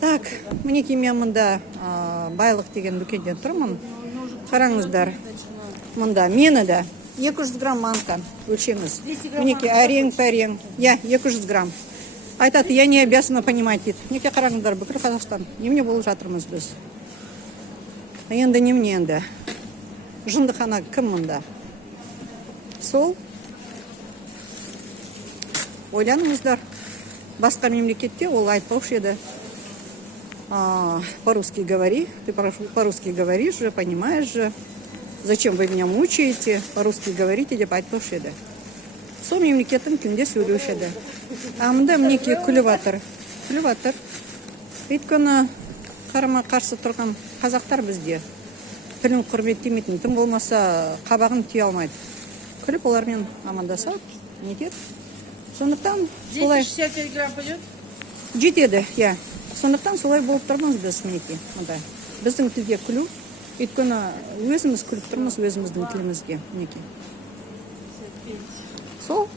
Так, мінекей мен мұнда байлық деген дүкенде тұрмын. Қараңыздар, мұнда мені да 200 грамм манка өлшеңіз. Мінекей әрең-пәрең. Я, 200 грамм. Айтады, я не обязана понимать дейді. Мінекей қараңыздар, бүкіл Қазақстан. Немене болып жатырмыз біз? Енді немене енді? Жындыхана кім мұнда? Сол? Ойланыңыздар. Басқа мемлекетте ол айтпаушы еді. По-русски говори, ты по-русски говоришь же, понимаешь же. Зачем вы меня мучаете? По-русски говорите деп айтпаушы еді. Сол мемлекеттің тілінде сөйлеуші еді. Мұнда мінекей күліп жатыр. Күліп жатыр. Өйткені қарама қарсы тұрған қазақтар бізде тілін құрметтемейтін, тым болмаса қабағын тие алмайды. Күліп олармен амандасады, не етеді. Сондықтан солай 265 грамм пойдет? жетеді, я. Сондықтан солай болып тұрмыз біз мінекей. Біздің тілге күлу, өйткені өзіміз күліп тұрмыз өзіміздің тілімізге мінекей. Сол